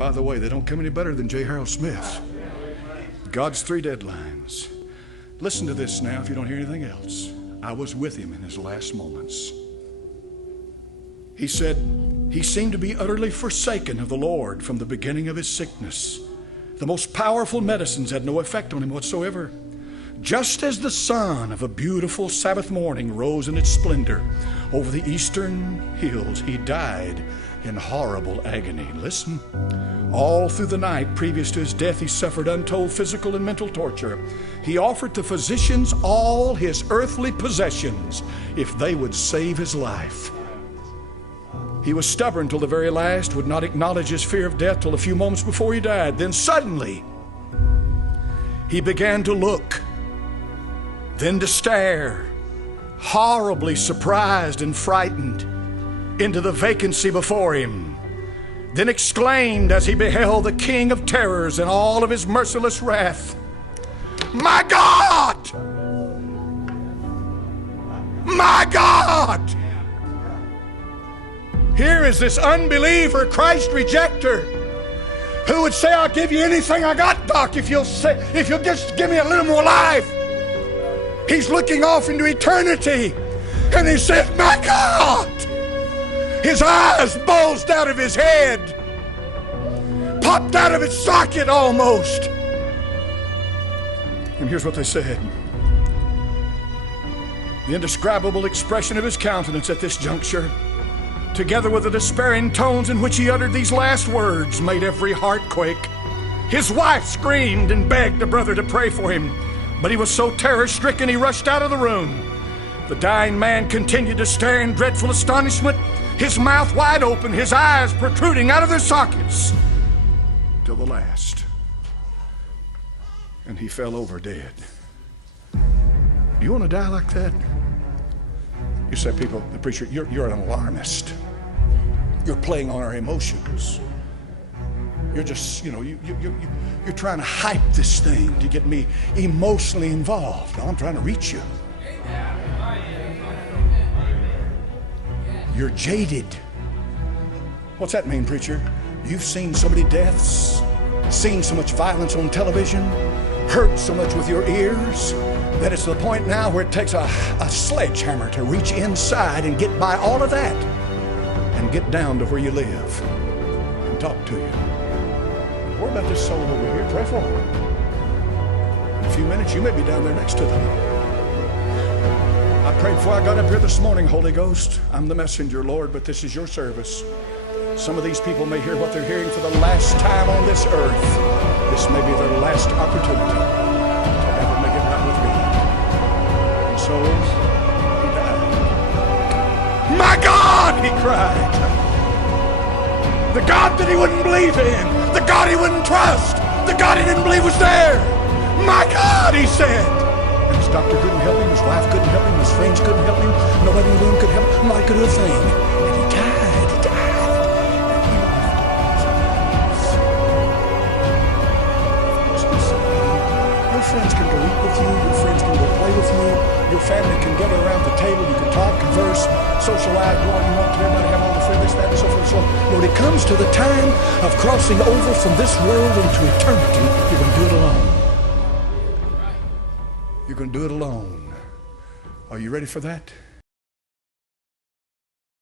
by the way, they don't come any better than J. Harold Smith. God's three deadlines. Listen to this now if you don't hear anything else. I was with him in his last moments. He said he seemed to be utterly forsaken of the Lord from the beginning of his sickness. The most powerful medicines had no effect on him whatsoever. Just as the sun of a beautiful Sabbath morning rose in its splendor over the eastern hills, he died in horrible agony. Listen, all through the night previous to his death, he suffered untold physical and mental torture. He offered the physicians all his earthly possessions if they would save his life. He was stubborn till the very last, would not acknowledge his fear of death till a few moments before he died. Then suddenly, he began to look, then to stare, horribly surprised and frightened, into the vacancy before him. Then exclaimed as he beheld the King of terrors in all of his merciless wrath, "My God! My God!" Here is this unbeliever, Christ rejecter, who would say, "I'll give you anything I got, Doc, if you'll just give me a little more life." He's looking off into eternity, and he says, "My God!" His eyes bulged out of his head, popped out of its socket almost. And here's what they said. The indescribable expression of his countenance at this juncture, together with the despairing tones in which he uttered these last words, made every heart quake. His wife screamed and begged a brother to pray for him, but he was so terror-stricken he rushed out of the room. The dying man continued to stare in dreadful astonishment, his mouth wide open, his eyes protruding out of their sockets, till the last. And he fell over dead. Do you want to die like that? You say, people, the preacher, you're an alarmist. You're playing on our emotions. You're just, you're trying to hype this thing to get me emotionally involved. No, I'm trying to reach you. You're jaded. What's that mean, preacher? You've seen so many deaths, seen so much violence on television, heard so much with your ears, that it's to the point now where it takes a sledgehammer to reach inside and get by all of that and get down to where you live and talk to you. What about this soul over here? Pray for him. In a few minutes, you may be down there next to them. I prayed before I got up here this morning, Holy Ghost. I'm the messenger, Lord, but this is your service. Some of these people may hear what they're hearing for the last time on this earth. This may be their last opportunity to ever make it right with me. And so, he died. My God, he cried. The God that he wouldn't believe in, the God he wouldn't trust, the God he didn't believe was there. My God, he said. And his doctor couldn't help him, his wife couldn't help him, his friends couldn't help him, nobody in the room could help him, nobody could do a thing. And he died. Your friends can go eat with you, your friends can go play with you, your family can gather around the table, you can talk, converse, socialize, do all you want to, everybody have all the friends, this, that, and so forth and so on. But when it comes to the time of crossing over from this world into eternity, you're going to do it alone. You're going to do it alone. Are you ready for that?